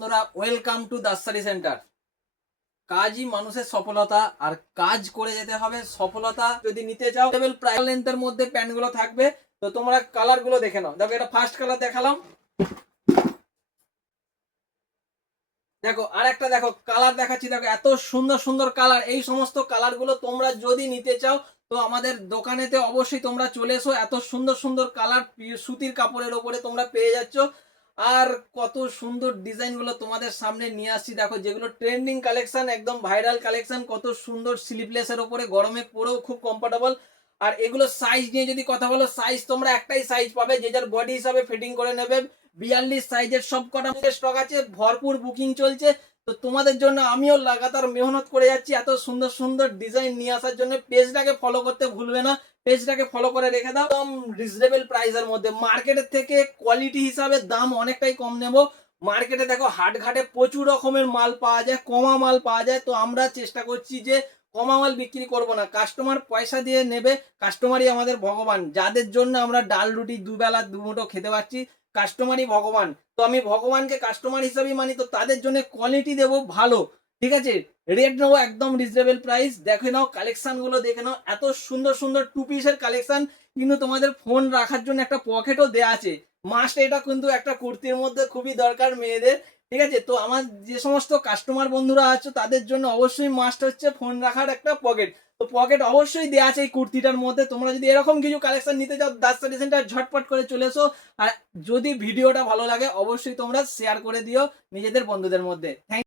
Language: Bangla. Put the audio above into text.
বন্ধুরা ওয়েলকাম টু দাসারি সেন্টার। কাজই মানুষের সফলতা, আর কাজ করে যেতে হবে। সফলতা যদি নিতে চাও লেভেল প্রাইস লেন্থের মধ্যে প্যান্ট গুলো থাকবে। তো তোমরা কালার গুলো দেখে নাও। দেখো এটা ফার্স্ট কালার দেখালাম, দেখো আর একটা দেখো কালার দেখাচ্ছি। দেখো এত সুন্দর সুন্দর কালার। এই সমস্ত কালার গুলো তোমরা যদি নিতে চাও তো আমাদের দোকানেতে অবশ্যই তোমরা চলে এসো। এত সুন্দর সুন্দর কালার সুতির কাপড়ের ওপরে তোমরা পেয়ে যাচ্ছ। আর কত সুন্দর ডিজাইন গুলো তোমাদের সামনে নিয়ে আসছি। দেখো যেগুলো ট্রেন্ডিং কালেকশন, একদম ভাইরাল কালেকশন। কত সুন্দর স্লিভলেসের ওপরে গরমে পরেও খুব কমফোর্টেবল। আর এগুলো সাইজ নিয়ে যদি কথা বলো, সাইজ তোমরা একটাই সাইজ পাবে, যে যার বডি হিসাবে ফিটিং করে নেবে। 42 সাইজের সব কটা স্টক আছে, ভরপুর বুকিং চলছে। তো তোমাদের জন্য আমিও লাগাতার মেহনত করে যাচ্ছি এত সুন্দর সুন্দর ডিজাইন নিয়ে আসার জন্য। পেজটাকে ফলো করতে ভুলবে না, পেজটাকে ফলো করে রেখে দাও। একদম রিজনেবল প্রাইসের মধ্যে, মার্কেটের থেকে কোয়ালিটি হিসাবে দাম অনেকটাই কম নেব। মার্কেটে দেখো হাটঘাটে প্রচুর রকমের মাল পাওয়া যায়, কমা মাল পাওয়া যায়। তো আমরা চেষ্টা করছি যে কমা মাল বিক্রি করব না, কাস্টমার পয়সা দিয়ে নেবে। কাস্টমারই আমাদের ভগবান, যাদের জন্য আমরা ডাল রুটি দুবেলা দুমুঠো খেতে পাচ্ছি, কাস্টমারই ভগবান। তো আমি ভগবানকে কাস্টমার হিসাবেই মানি। তো তাদের জন্য কোয়ালিটি দেবো ভালো, ঠিক আছে। রেট নেবো একদম রিজনেবল প্রাইস। দেখে নাও কালেকশন গুলো, দেখে নাও এত সুন্দর সুন্দর টু পিসের কালেকশন। কিন্তু তোমাদের ফোন রাখার জন্য একটা পকেটও দেওয়া আছে। মাস্ট, এটা কিন্তু একটা কুর্তির মধ্যে খুবই দরকার মেয়েদের, ঠিক আছে। তো আমার যে সমস্ত কাস্টমার বন্ধুরা আছো তাদের জন্য অবশ্যই মাস্ট হচ্ছে ফোন রাখার একটা পকেট। তো পকেট অবশ্যই দেওয়া আছে এই কুর্তিটার মধ্যে। তোমরা যদি এরকম কিছু কালেকশন নিতে চাও, দাস স্টাডি সেন্টার ঝটপট করে চলে এসো। আর যদি ভিডিওটা ভালো লাগে অবশ্যই তোমরা শেয়ার করে দিও নিজেদের বন্ধুদের মধ্যে। থ্যাংক